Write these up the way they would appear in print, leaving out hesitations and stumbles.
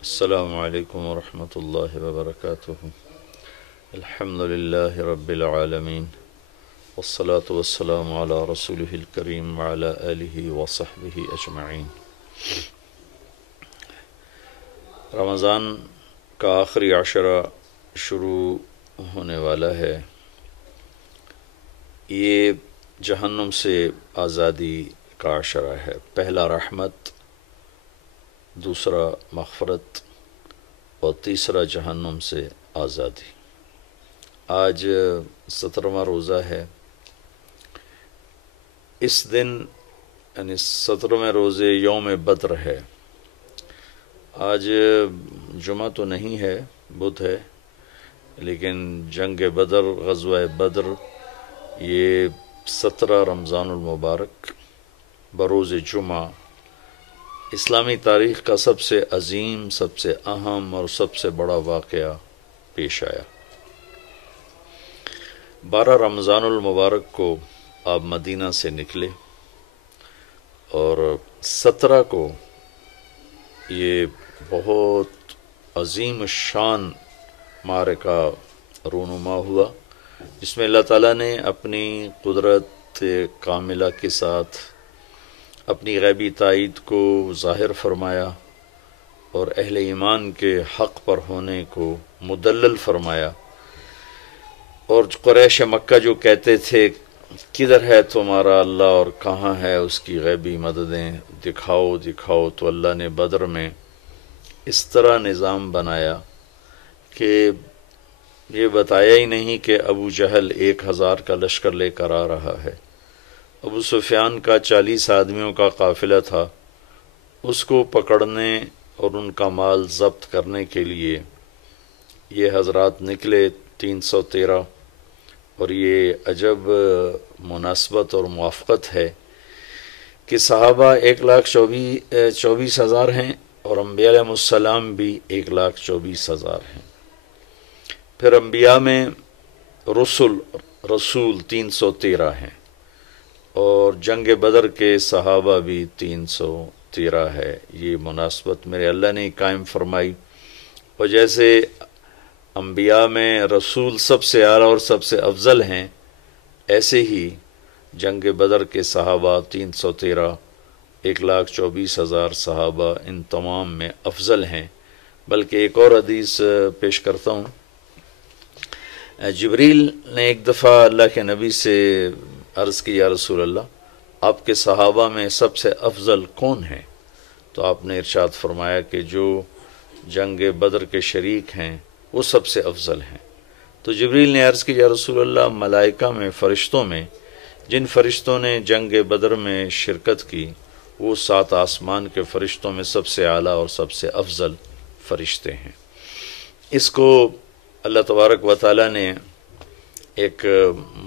السلام علیکم ورحمۃ اللہ وبرکاتہ۔ الحمد للہ رب العالمین، والصلاة والسلام علی رسولہ الکریم وعلی آلہ وصحبہ اجمعین۔ رمضان کا آخری عشرہ شروع ہونے والا ہے۔ یہ جہنم سے آزادی کا عشرہ ہے۔ پہلا رحمت، دوسرا مغفرت اور تیسرا جہنم سے آزادی۔ آج 17واں روزہ ہے۔ اس دن یعنی 17ویں روزے یوم بدر ہے۔ آج جمعہ تو نہیں ہے، بدھ ہے، لیکن جنگ بدر، غزوہ بدر، یہ 17 رمضان المبارک بروز جمعہ اسلامی تاریخ کا سب سے عظیم، سب سے اہم اور سب سے بڑا واقعہ پیش آیا۔ 12 رمضان المبارک کو آپ مدینہ سے نکلے اور 17 کو یہ بہت عظیم الشان معرکہ رونما ہوا، جس میں اللہ تعالیٰ نے اپنی قدرت کاملہ کے ساتھ اپنی غیبی تائید کو ظاہر فرمایا اور اہل ایمان کے حق پر ہونے کو مدلل فرمایا۔ اور قریش مکہ جو کہتے تھے کدھر ہے تمہارا اللہ اور کہاں ہے اس کی غیبی مددیں، دکھاؤ دکھاؤ، تو اللہ نے بدر میں اس طرح نظام بنایا کہ یہ بتایا ہی نہیں کہ ابو جہل 1000 کا لشکر لے کر آ رہا ہے۔ ابو سفیان کا 40 آدمیوں کا قافلہ تھا، اس کو پکڑنے اور ان کا مال ضبط کرنے کے لیے یہ حضرات نکلے 313۔ اور یہ عجب مناسبت اور موافقت ہے کہ صحابہ 1,24,000 ہیں اور انبیاء علیہ السلام بھی 1,24,000 ہیں۔ پھر انبیاء میں رسول 313 ہیں اور جنگ بدر کے صحابہ بھی 313 ہے۔ یہ مناسبت میرے اللہ نے قائم فرمائی، اور جیسے انبیاء میں رسول سب سے اعلیٰ اور سب سے افضل ہیں، ایسے ہی جنگ بدر کے صحابہ 313، 1,24,000 صحابہ ان تمام میں افضل ہیں۔ بلکہ ایک اور حدیث پیش کرتا ہوں۔ جبریل نے ایک دفعہ اللہ کے نبی سے عرض کی، یا رسول اللہ، آپ کے صحابہ میں سب سے افضل کون ہیں؟ تو آپ نے ارشاد فرمایا کہ جو جنگ بدر کے شریک ہیں وہ سب سے افضل ہیں۔ تو جبریل نے عرض کی، یا رسول اللہ، ملائکہ میں، فرشتوں میں جن فرشتوں نے جنگ بدر میں شرکت کی وہ 7 آسمان کے فرشتوں میں سب سے اعلیٰ اور سب سے افضل فرشتے ہیں۔ اس کو اللہ تبارک و تعالیٰ نے ایک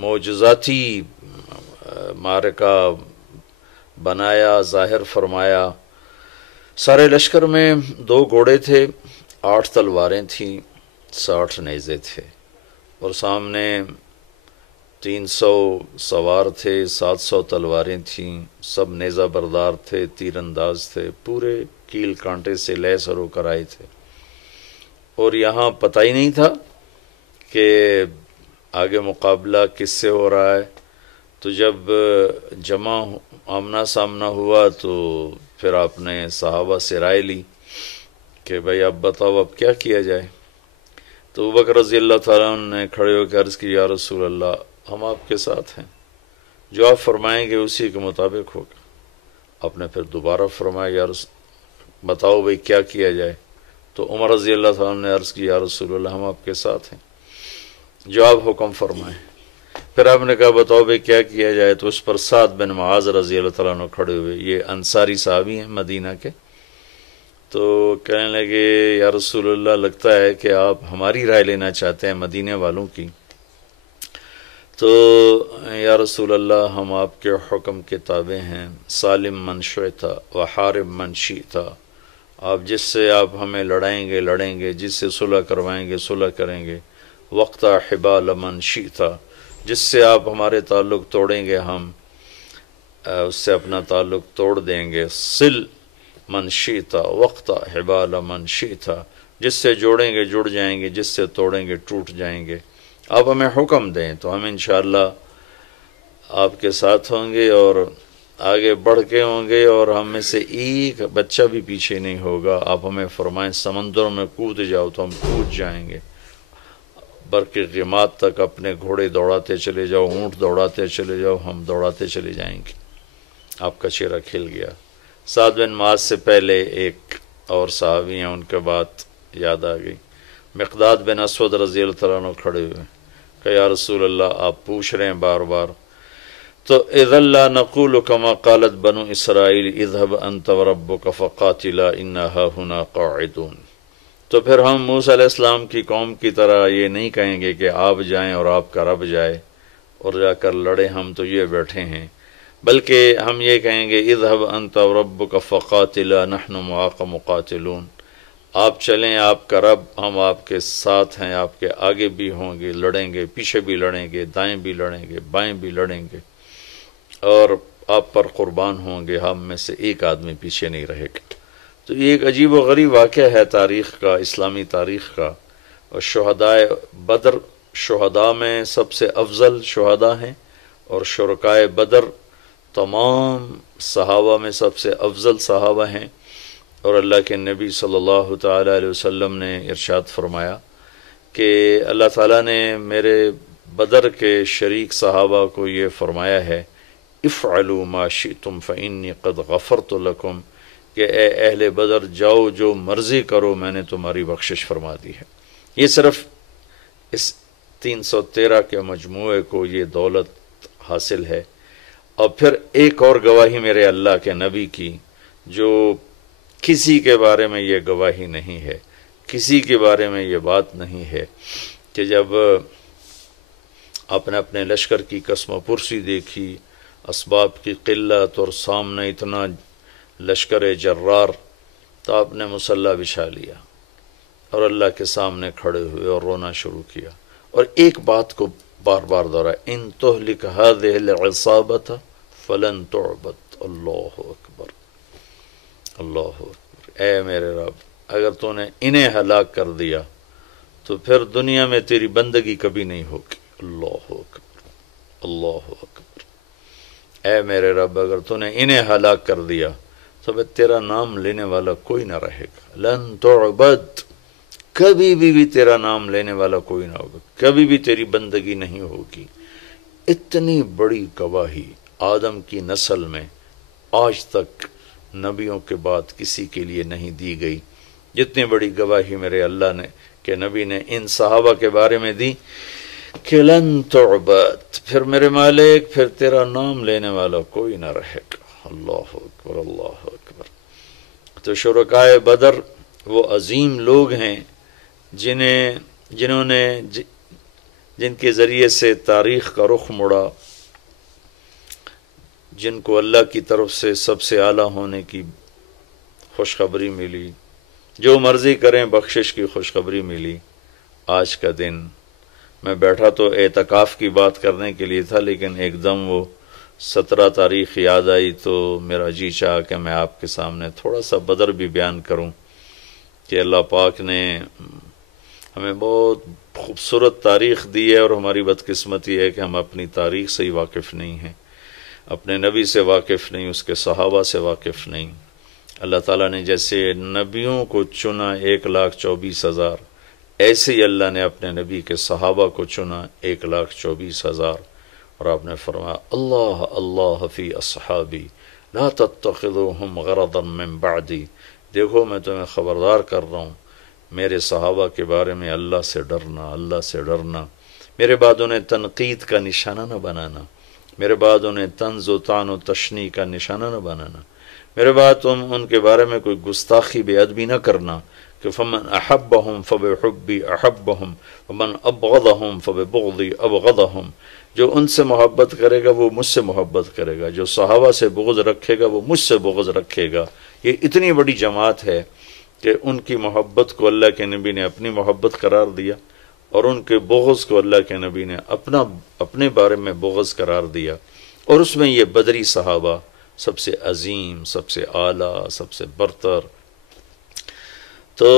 معجزاتی معرکہ بنایا، ظاہر فرمایا۔ سارے لشکر میں 2 گھوڑے تھے، 8 تلواریں تھیں، 60 نیزے تھے، اور سامنے 300 سوار تھے، 700 تلواریں تھیں، سب نیزہ بردار تھے، تیر انداز تھے، پورے کیل کانٹے سے لیس ہو کر آئے تھے۔ اور یہاں پتہ ہی نہیں تھا کہ آگے مقابلہ کس سے ہو رہا ہے۔ تو جب جمع آمنا سامنا ہوا تو پھر آپ نے صحابہ سے رائے لی کہ بھائی اب بتاؤ اب کیا کیا جائے۔ تو ابوبکر رضی اللہ تعالیٰ عنہ نے کھڑے ہو کے عرض کی، یا رسول اللہ، ہم آپ کے ساتھ ہیں، جو آپ فرمائیں گے اسی کے مطابق ہوگا۔ آپ نے پھر دوبارہ فرمایا، یا بتاؤ بھائی کیا کیا جائے۔ تو عمر رضی اللہ تعالیٰ عنہ نے عرض کی، یا رسول اللہ، ہم آپ کے ساتھ ہیں، جو آپ حکم فرمائیں۔ پھر آپ نے کہا بتاؤ بھائی کیا کیا جائے۔ تو اس پر سعد بن معاذ رضی اللہ تعالیٰ عنہ کھڑے ہوئے، یہ انصاری صحابی ہیں مدینہ کے۔ تو کہنے لگے، یا رسول اللہ، لگتا ہے کہ آپ ہماری رائے لینا چاہتے ہیں مدینے والوں کی۔ تو یا رسول اللہ، ہم آپ کے حکم کے تابع ہیں، سالم من شئت و حارب من شئت۔ آپ جس سے آپ ہمیں لڑائیں گے لڑیں گے، جس سے صلح کروائیں گے صلح کریں گے۔ وقت حبال من شئت، جس سے آپ ہمارے تعلق توڑیں گے ہم اس سے اپنا تعلق توڑ دیں گے۔ صل من شئتا وقتا حبال من شئتا، جس سے جوڑیں گے جڑ جائیں گے، جس سے توڑیں گے ٹوٹ جائیں گے۔ آپ ہمیں حکم دیں تو ہم انشاءاللہ آپ کے ساتھ ہوں گے اور آگے بڑھ کے ہوں گے، اور ہم میں سے ایک بچہ بھی پیچھے نہیں ہوگا۔ آپ ہمیں فرمائیں سمندروں میں کود جاؤ تو ہم کود جائیں گے، برق غمات تک اپنے گھوڑے دوڑاتے چلے جاؤ، اونٹ دوڑاتے چلے جاؤ، ہم دوڑاتے چلے جائیں گے۔ آپ کا چہرہ کھل گیا۔ سعد بن معاذ سے پہلے ایک اور صحابی ہیں، ان کے بات یاد آ گئی۔ مقداد بن اسود رضی اللہ تعالیٰ عنہ کھڑے ہوئے کہ یا رسول اللہ، آپ پوچھ رہے ہیں بار بار، تو اذا لا نقول كما قالت بنو اسرائیل اذهب انت وربك فقاتلا انا هاهنا قاعدون، تو پھر ہم موسیٰ علیہ السلام کی قوم کی طرح یہ نہیں کہیں گے کہ آپ جائیں اور آپ کا رب جائے اور جا کر لڑے، ہم تو یہ بیٹھے ہیں، بلکہ ہم یہ کہیں گے اذهب انت وربك فقاتلا نحن معاك مقاتلون، آپ چلیں، آپ کا رب، ہم آپ کے ساتھ ہیں، آپ کے آگے بھی ہوں گے، لڑیں گے، پیچھے بھی لڑیں گے، دائیں بھی لڑیں گے، بائیں بھی لڑیں گے، اور آپ پر قربان ہوں گے، ہم میں سے ایک آدمی پیچھے نہیں رہے گا۔ تو یہ ایک عجیب و غریب واقعہ ہے تاریخ کا، اسلامی تاریخ کا۔ اور شہدائے بدر شہداء میں سب سے افضل شہداء ہیں، اور شرکائے بدر تمام صحابہ میں سب سے افضل صحابہ ہیں۔ اور اللہ کے نبی صلی اللہ تعالیٰ علیہ وسلم نے ارشاد فرمایا کہ اللہ تعالیٰ نے میرے بدر کے شریک صحابہ کو یہ فرمایا ہے افعلوا ما شئتم فإنی قد غفرت لکم، کہ اے اہل بدر جاؤ جو مرضی کرو، میں نے تمہاری بخشش فرما دی ہے۔ یہ صرف اس 313 کے مجموعے کو یہ دولت حاصل ہے۔ اور پھر ایک اور گواہی میرے اللہ کے نبی کی، جو کسی کے بارے میں یہ گواہی نہیں ہے، کسی کے بارے میں یہ بات نہیں ہے، کہ جب آپ نے اپنے لشکر کی قسم و پرسی دیکھی، اسباب کی قلت اور سامنے اتنا لشکر جرار، تو آپ نے مصلی بچھا لیا اور اللہ کے سامنے کھڑے ہوئے اور رونا شروع کیا، اور ایک بات کو بار بار دہرایا، ان تہلک هذه العصابة فلن تعبد، اللہ اکبر، اللہ اکبر، اے میرے رب، اگر تو نے انہیں ہلاک کر دیا تو پھر دنیا میں تیری بندگی کبھی نہیں ہوگی، اللہ اکبر، اللہ اکبر، اے میرے رب، اگر تو نے انہیں ہلاک کر دیا تو پھر تیرا نام لینے والا کوئی نہ رہے گا، لن تعبد، کبھی بھی تیرا نام لینے والا کوئی نہ ہوگا، کبھی بھی تیری بندگی نہیں ہوگی۔ اتنی بڑی گواہی آدم کی نسل میں آج تک نبیوں کے بعد کسی کے لیے نہیں دی گئی، جتنی بڑی گواہی میرے اللہ نے کہ نبی نے ان صحابہ کے بارے میں دی کہ لن تعبد، پھر میرے مالک، پھر تیرا نام لینے والا کوئی نہ رہے گا، اللہ اکبر، اللہ اکبر۔ تو شرکائے بدر وہ عظیم لوگ ہیں جنہوں نے جن کے ذریعے سے تاریخ کا رخ مڑا، جن کو اللہ کی طرف سے سب سے اعلیٰ ہونے کی خوشخبری ملی، جو مرضی کریں بخشش کی خوشخبری ملی۔ آج کا دن میں بیٹھا تو اعتکاف کی بات کرنے کے لیے تھا، لیکن ایک دم وہ 17 تاریخ یاد آئی تو میرا جی چاہا کہ میں آپ کے سامنے تھوڑا سا بدر بھی بیان کروں، کہ اللہ پاک نے ہمیں بہت خوبصورت تاریخ دی ہے، اور ہماری بدقسمتی ہے کہ ہم اپنی تاریخ سے ہی واقف نہیں ہیں، اپنے نبی سے واقف نہیں، اس کے صحابہ سے واقف نہیں۔ اللہ تعالیٰ نے جیسے نبیوں کو چنا 1,24,000، ایسے ہی اللہ نے اپنے نبی کے صحابہ کو چنا 1,24,000، اور آپ نے فرمایا اللہ اللہ فی اصحابی لا تتخذوہم غرضا من بعدی، دیکھو میں تمہیں خبردار کر رہا ہوں، میرے صحابہ کے بارے میں اللہ سے ڈرنا، اللہ سے ڈرنا، میرے بعد انہیں تنقید کا نشانہ نہ بنانا، میرے بعد انہیں طنز و طعن و تشنیع کا نشانہ نہ بنانا، میرے بعد تم ان کے بارے میں کوئی گستاخی بے ادبی نہ کرنا، کہ فمن احبہم فبحبی احبہم ومن ابغضہم فببغضی ابغضہم، جو ان سے محبت کرے گا وہ مجھ سے محبت کرے گا، جو صحابہ سے بغض رکھے گا وہ مجھ سے بغض رکھے گا۔ یہ اتنی بڑی جماعت ہے کہ ان کی محبت کو اللہ کے نبی نے اپنی محبت قرار دیا، اور ان کے بغض کو اللہ کے نبی نے اپنے بارے میں بغض قرار دیا، اور اس میں یہ بدری صحابہ سب سے عظیم، سب سے اعلیٰ، سب سے برتر. تو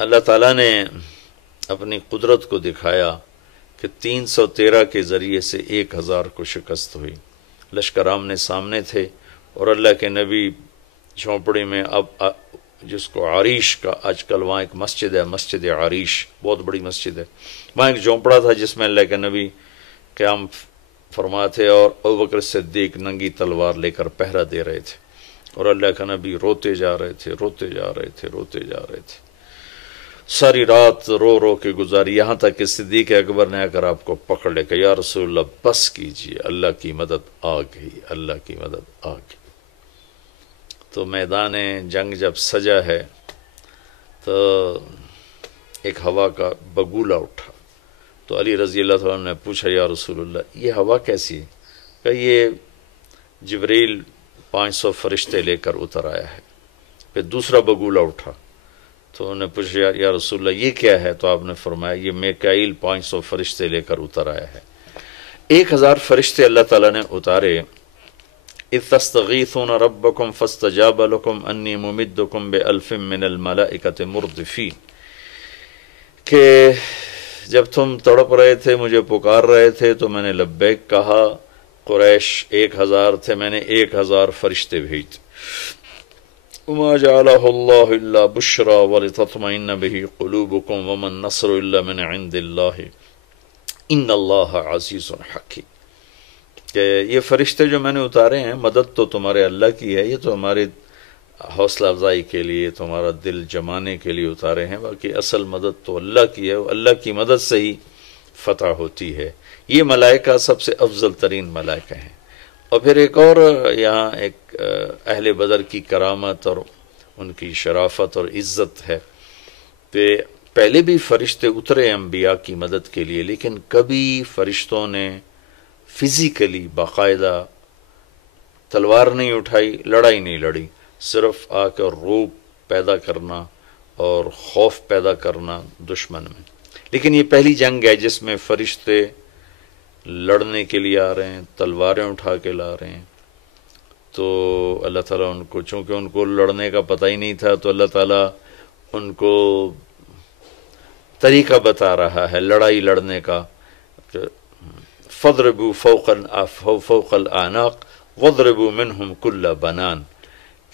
اللہ تعالیٰ نے اپنی قدرت کو دکھایا کہ 313 کے ذریعے سے 1000 کو شکست ہوئی. لشکر آمنے سامنے تھے اور اللہ کے نبی جھونپڑی میں، اب جس کو عریش کا، آج کل وہاں ایک مسجد ہے، مسجد عریش، بہت بڑی مسجد ہے، وہاں ایک جھونپڑا تھا جس میں اللہ کے نبی قیام فرماتے اور ابوبکر صدیق ننگی تلوار لے کر پہرا دے رہے تھے، اور اللہ کا نبی روتے جا رہے تھے، روتے جا رہے تھے، روتے جا رہے تھے. ساری رات رو رو کے گزاری، یہاں تک کہ صدیق اکبر نے آ کر آپ کو پکڑ لے کہ یا رسول اللہ بس کیجئے، اللہ کی مدد آ گئی، اللہ کی مدد آ گئی. تو میدان جنگ جب سجا ہے تو ایک ہوا کا بگولا اٹھا. تو علی رضی اللہ تعالیٰ نے پوچھا یا رسول اللہ یہ ہوا کیسی ہے؟ کہ یہ جبریل 500 فرشتے لے کر اتر آیا ہے. پھر دوسرا بگولا اٹھا تو انہوں نے پوچھا یا رسول اللہ یہ کیا ہے؟ تو آپ نے فرمایا یہ میکائیل 500 فرشتے لے کر اتر آیا ہے. 1000 فرشتے اللہ تعالیٰ نے اتارے. اذ تستغیثون ربکم فاستجاب لکم انی ممدکم بألف من الملائکۃ مردفین، کہ جب تم تڑپ رہے تھے، مجھے پکار رہے تھے تو میں نے لبیک کہا. قریش 1000 تھے، میں نے 1000 فرشتے بھیج. وما جعلہ اللہ الا بشرا ولتطمئن به قلوبکم وما النصر الا من عند اللہ ان اللہ عزیز حکیم. کہ یہ فرشتے جو میں نے اتارے ہیں، مدد تو تمہارے اللہ کی ہے، یہ تو ہمارے حوصلہ افزائی کے لیے، تمہارا دل جمانے کے لیے اتارے ہیں، باقی اصل مدد تو اللہ کی ہے، اللہ کی مدد سے ہی فتح ہوتی ہے. یہ ملائکہ سب سے افضل ترین ملائکہ ہیں. اور پھر ایک اور یہاں ایک اہل بدر کی کرامت اور ان کی شرافت اور عزت ہے کہ پہلے بھی فرشتے اترے انبیاء کی مدد کے لیے، لیکن کبھی فرشتوں نے فزیکلی باقاعدہ تلوار نہیں اٹھائی، لڑائی نہیں لڑی، صرف آ کر روب پیدا کرنا اور خوف پیدا کرنا دشمن میں. لیکن یہ پہلی جنگ ہے جس میں فرشتے لڑنے کے لیے آ رہے ہیں، تلواریں اٹھا کے لا رہے ہیں. تو اللہ تعالیٰ ان کو، چونکہ ان کو لڑنے کا پتہ ہی نہیں تھا، تو اللہ تعالیٰ ان کو طریقہ بتا رہا ہے لڑائی لڑنے کا. فَضْرِبُوا فَوْقَ الْأَعْنَاقِ وَضْرِبُوا مِنْهُمْ كُلَّ بَنَانٍ،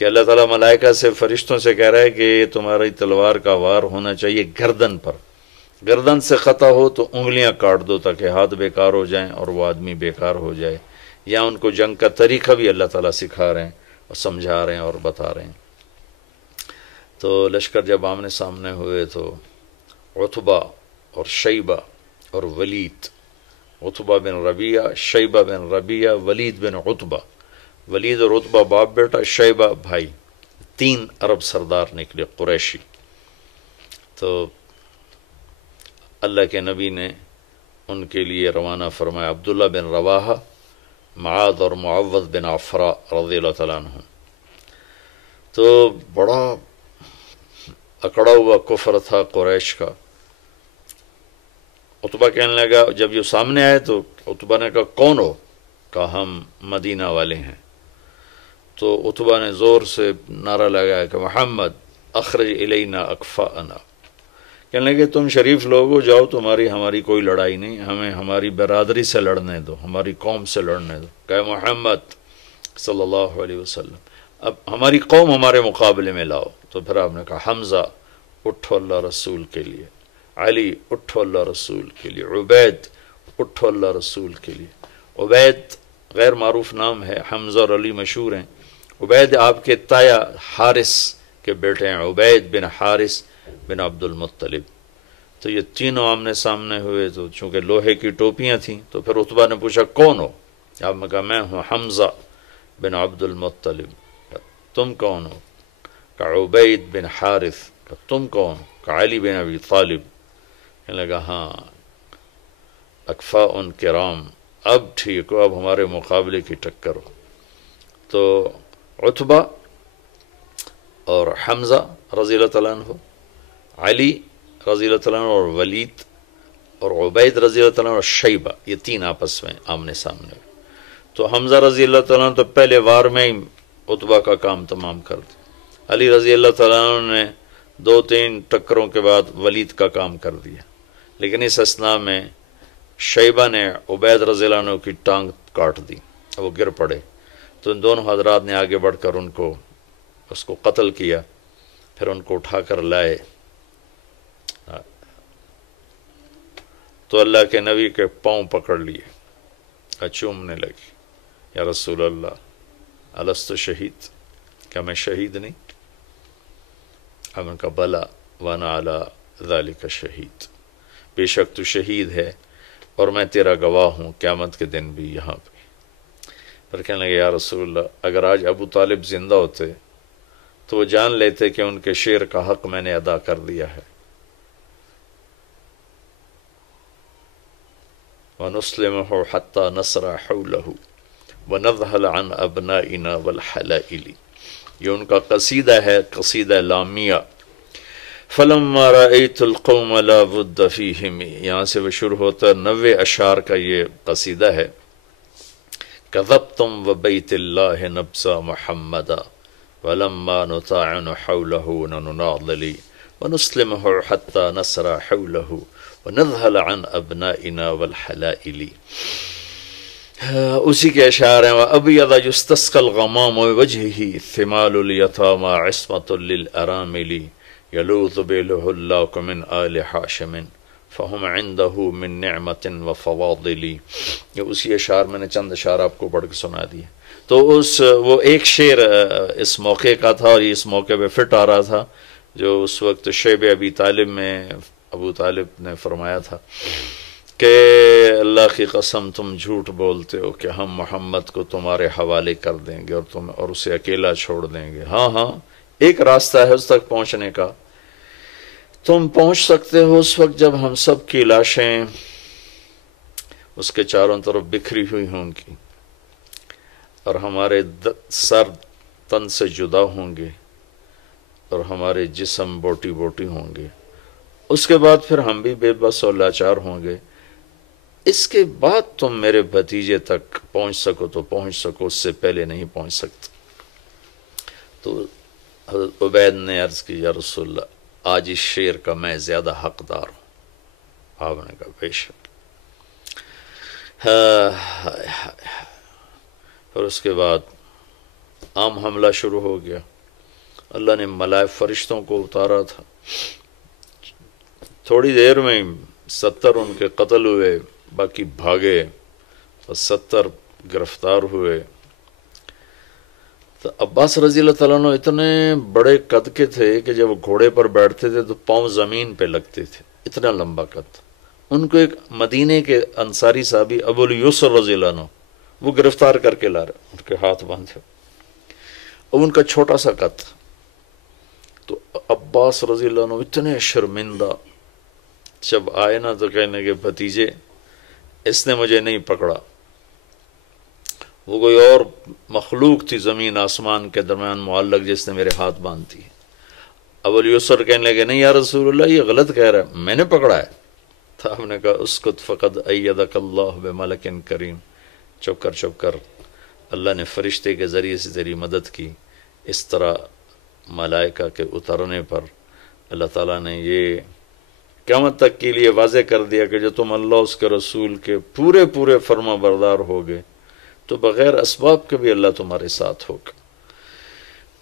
کہ اللہ تعالیٰ ملائکہ سے، فرشتوں سے کہہ رہا ہے کہ تمہاری تلوار کا وار ہونا چاہیے گردن پر، گردن سے خطا ہو تو انگلیاں کاٹ دو تاکہ ہاتھ بیکار ہو جائیں اور وہ آدمی بیکار ہو جائے. یا ان کو جنگ کا طریقہ بھی اللہ تعالیٰ سکھا رہے ہیں اور سمجھا رہے ہیں اور بتا رہے ہیں. تو لشکر جب آمنے سامنے ہوئے تو عتبہ اور شیبہ اور ولید، عتبہ بن ربیعہ، شیبہ بن ربیعہ، ولید بن عتبہ، ولید اور عتبہ باپ بیٹا، شیبہ بھائی، 3 عرب سردار نکلے قریشی. تو اللہ کے نبی نے ان کے لیے روانہ فرمایا عبداللہ بن رواحہ، معاذ اور معوذ بن عفراء رضی اللہ تعالیٰ عنہ. تو بڑا اکڑا ہوا کفر تھا قریش کا. عتبہ کہنے لگا، جب یہ سامنے آئے تو عتبہ نے کہا کون ہو؟ کہا ہم مدینہ والے ہیں. تو عتبہ نے زور سے نعرہ لگایا کہ محمد اخرج الینا اکفاءنا، کہنے لگے تم شریف لوگ ہو، جاؤ، تمہاری ہماری کوئی لڑائی نہیں، ہمیں ہماری برادری سے لڑنے دو، ہماری قوم سے لڑنے دو. کہ محمد صلی اللہ علیہ وسلم اب ہماری قوم ہمارے مقابلے میں لاؤ. تو پھر آپ نے کہا حمزہ اٹھو اللہ رسول کے لیے، علی اٹھو اللہ رسول کے لیے، عبید اٹھو اللہ رسول کے لیے. عبید غیر معروف نام ہے، حمزہ اور علی مشہور ہیں. عبید آپ کے تایا حارث کے بیٹے ہیں، عبید بن حارث بن عبد المطلب. تو یہ تینوں آمنے سامنے ہوئے. تو چونکہ لوہے کی ٹوپیاں تھیں تو پھر عتبہ نے پوچھا کون ہو؟ آپ نے کہا میں ہوں حمزہ بن عبد المطلب. تم کون ہو؟ کہا عبید بن حارث. کہا تم کون؟ کہا علی بن ابی طالب. کہنے لگا ہاں اکفاء کرام، اب ٹھیک ہو، اب ہمارے مقابلے کی ٹکر ہو. تو عتبہ اور حمزہ رضی اللہ تعالیٰ عنہ، علی رضی اللہ تعالیٰ عنہ اور ولید اور عبید رضی اللہ تعالیٰ اور شیبہ، یہ تین آپس میں آمنے سامنے ہوئے۔ تو حمزہ رضی اللہ تعالیٰ تو پہلے وار میں ہی عتبہ کا کام تمام کر دیا، علی رضی اللہ تعالیٰ نے 2-3 ٹکروں کے بعد ولید کا کام کر دیا، لیکن اس اثناء میں شیبہ نے عبید رضی اللہ عنہ کی ٹانگ کاٹ دی، وہ گر پڑے، تو ان دونوں حضرات نے آگے بڑھ کر اس کو قتل کیا، پھر ان کو اٹھا کر لائے، تو اللہ کے نبی کے پاؤں پکڑ لیے، چومنے لگی، یا رسول اللہ الست شہید، کیا میں شہید نہیں؟ ہم نے کہا بلا وانا علی ذالک شہید، بے شک تو شہید ہے اور میں تیرا گواہ ہوں قیامت کے دن بھی یہاں پہ۔ پر کہنے لگے یا رسول اللہ اگر آج ابو طالب زندہ ہوتے تو وہ جان لیتے کہ ان کے شیر کا حق میں نے ادا کر دیا ہے۔ وَنُسْلِمُهُ حَتَّى نَصْرَ حَوْلَهُ وَنَذْهَلَ عَنْ أَبْنَائِنَا وَالْحَلَائِلِ، یہ ان کا قصیدہ ہے، قصیدہ لامیہ۔ فَلَمَّا رَأَيْتُ الْقَوْمَ لَا بُدَّ فِيهِمْ، یہاں سے وہ شروع ہوتا 90 اشعار کا یہ قصیدہ ہے۔ كَذَبْتُمْ وَبَيْتِ اللَّهِ نَبْسَ مُحَمَّدًا وَلَمَّا نُطَاعِنُ حَوْلَهُ نَنُنَاضِلِ وَنُسْلِمُهُ حَتَّى نَصْرَ حَوْلَهُ وَنَذْهَلَ عَنْ أَبْنَائِنَا وَالْحَلَائِلِ۔ اسی کے اشعار ہیں، وَأَبْيَضَ يُسْتَسْقَى الْغَمَامُ بِوَجْهِهِ ثِمَالُ الْيَتَامَى عِصْمَةٌ لِلْأَرَامِلِ يَلُوذُ بِلُهُ اللَّهُ مِنْ آلِ حَاشِمٍ فَهُمْ عِنْدَهُ مِنْ نِعْمَةٍ وَفَوَاضِلِ۔ یہ اسی اشعار میں نے چند اشعار آپ کو پڑھ کے سنا دیے۔ تو وہ ایک شعر اس موقع کا تھا اور یہ اس موقع پہ فٹ آ رہا تھا، جو اس وقت شیب ابی طالب میں ابو طالب نے فرمایا تھا کہ اللہ کی قسم تم جھوٹ بولتے ہو کہ ہم محمد کو تمہارے حوالے کر دیں گے اور اسے اکیلا چھوڑ دیں گے۔ ہاں ہاں ایک راستہ ہے اس تک پہنچنے کا، تم پہنچ سکتے ہو اس وقت جب ہم سب کی لاشیں اس کے چاروں طرف بکھری ہوئی ہوں گی اور ہمارے سر تن سے جدا ہوں گے اور ہمارے جسم بوٹی بوٹی ہوں گے، اس کے بعد پھر ہم بھی بے بس اور لاچار ہوں گے، اس کے بعد تم میرے بھتیجے تک پہنچ سکو تو پہنچ سکو، اس سے پہلے نہیں پہنچ سکتے۔ تو حضرت عبید نے عرض کی یا رسول اللہ آج اس شعر کا میں زیادہ حقدار ہوں۔ آپ نے کہا بے شک۔ پھر اس کے بعد عام حملہ شروع ہو گیا، اللہ نے ملائک فرشتوں کو اتارا تھا، تھوڑی دیر میں 70 ان کے قتل ہوئے، باقی بھاگے اور 70 گرفتار ہوئے۔ تو عباس رضی اللہ تعالیٰ عنہ اتنے بڑے قد کے تھے کہ جب وہ گھوڑے پر بیٹھتے تھے تو پاؤں زمین پہ لگتے تھے، اتنا لمبا قد۔ ان کو ایک مدینے کے انصاری صحابی ابو الیسر رضی اللہ عنہ وہ گرفتار کر کے لا رہے، ان کے ہاتھ باندھے، اب ان کا چھوٹا سا قد تھا۔ تو عباس رضی اللہ عنہ اتنے شرمندہ، جب آئے نا تو کہنے کے بھتیجے اس نے مجھے نہیں پکڑا، وہ کوئی اور مخلوق تھی زمین آسمان کے درمیان معلق جس نے میرے ہاتھ باندھی ہے۔ ابو الیسر کہنے لگے نہیں یا رسول اللہ یہ غلط کہہ رہا ہے، میں نے پکڑا ہے۔ تو ہم نے کہا اسکت فقد ایدک اللہ بملک کریم، چپ کر، اللہ نے فرشتے کے ذریعے سے تیری مدد کی۔ اس طرح ملائکہ کے اترنے پر اللہ تعالیٰ نے یہ قیامت تک کے لیے واضح کر دیا کہ جو تم اللہ اس کے رسول کے پورے فرما بردار ہوگے تو بغیر اسباب کے بھی اللہ تمہارے ساتھ ہوگا۔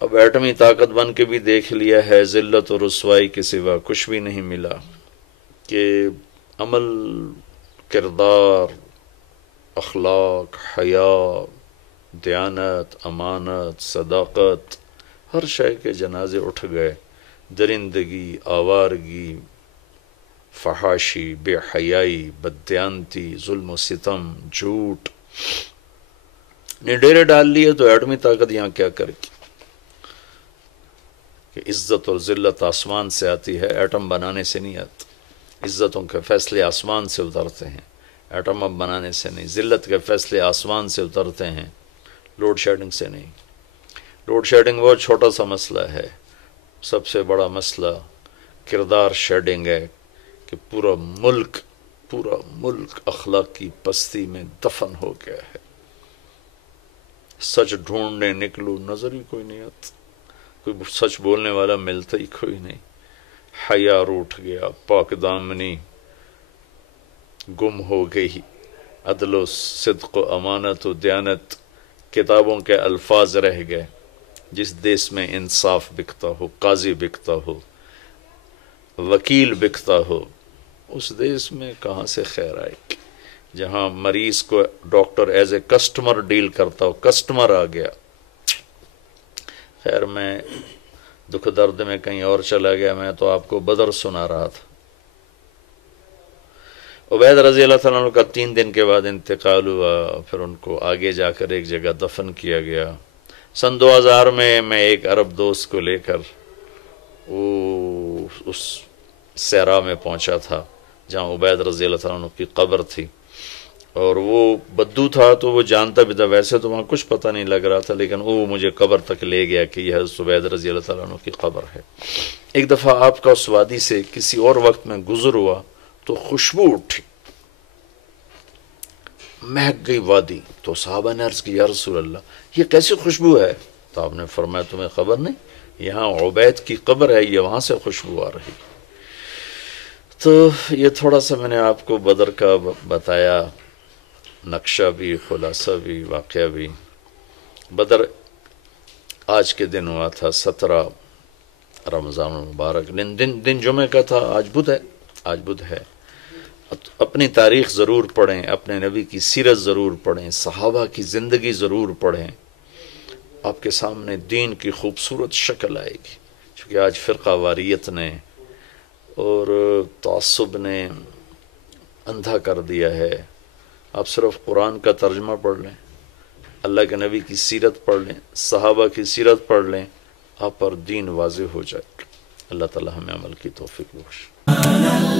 اب ایٹمی طاقت بن کے بھی دیکھ لیا ہے، ذلت اور رسوائی کے سوا کچھ بھی نہیں ملا، کہ عمل، کردار، اخلاق، حیا، دیانت، امانت، صداقت، ہر شے کے جنازے اٹھ گئے۔ درندگی، آوارگی، فحاشی، بے حیائی، بددیانتی، ظلم و ستم، جھوٹ نے ڈیرے ڈال لیے، تو ایٹمی طاقت یہاں کیا کرے گی؟ کہ عزت اور ذلت آسمان سے آتی ہے، ایٹم بنانے سے نہیں آتی۔ عزتوں کے فیصلے آسمان سے اترتے ہیں، ایٹم اب بنانے سے نہیں۔ ذلت کے فیصلے آسمان سے اترتے ہیں، لوڈ شیڈنگ سے نہیں۔ لوڈ شیڈنگ بہت چھوٹا سا مسئلہ ہے، سب سے بڑا مسئلہ کردار شیڈنگ ہے، کہ پورا ملک اخلاقی پستی میں دفن ہو گیا ہے. سچ ڈھونڈنے نکلو نظر ہی کوئی نہیں آتا, کوئی سچ بولنے والا ملتا ہی کوئی نہیں. حیا روٹھ گیا, پاک دامنی گم ہو گئی, عدل و صدق و امانت و دیانت کتابوں کے الفاظ رہ گئے. جس دیس میں انصاف بکتا ہو, قاضی بکتا ہو, وکیل بکتا ہو, اس دیس میں کہاں سے خیر آئے گی. جہاں مریض کو doctor as a customer deal کرتا ہو, کسٹمر آ گیا. خیر میں دکھ درد میں کہیں اور چلا گیا. میں تو آپ کو بدر سنا رہا تھا. عبید رضی اللہ تعالیٰ عنہ کا 3 دن کے بعد انتقال ہوا. پھر ان کو آگے جا کر ایک جگہ دفن کیا گیا. سن 2000 میں ایک عرب دوست کو لے کر وہ اس صحرا میں پہنچا تھا جہاں عبید رضی اللہ تعالیٰ عنہ کی قبر تھی. اور وہ بدو تھا تو وہ جانتا بھی تھا. ویسے تو وہاں کچھ پتہ نہیں لگ رہا تھا, لیکن وہ مجھے قبر تک لے گیا کہ یہ حضرت عبید رضی اللہ تعالیٰ عنہ کی قبر ہے. ایک دفعہ آپ کا اس وادی سے کسی اور وقت میں گزر ہوا تو خوشبو اٹھی, مہک گئی وادی. تو صحابہ نے عرض کی یا رسول اللہ یہ کیسی خوشبو ہے؟ تو آپ نے فرمایا تمہیں خبر نہیں, یہاں عبید کی قبر ہے, یہ وہاں سے خوشبو آ رہی. تو یہ تھوڑا سا میں نے آپ کو بدر کا بتایا, نقشہ بھی, خلاصہ بھی, واقعہ بھی. بدر آج کے دن ہوا تھا 17 رمضان المبارک. دن جمعہ کا تھا. آج بدھ ہے. اپنی تاریخ ضرور پڑھیں, اپنے نبی کی سیرت ضرور پڑھیں, صحابہ کی زندگی ضرور پڑھیں. آپ کے سامنے دین کی خوبصورت شکل آئے گی. چونکہ آج فرقہ واریت نے اور تعصب نے اندھا کر دیا ہے. آپ صرف قرآن کا ترجمہ پڑھ لیں, اللہ کے نبی کی سیرت پڑھ لیں, صحابہ کی سیرت پڑھ لیں, آپ پر دین واضح ہو جائے گا. اللہ تعالی ہمیں عمل کی توفیق بخشے.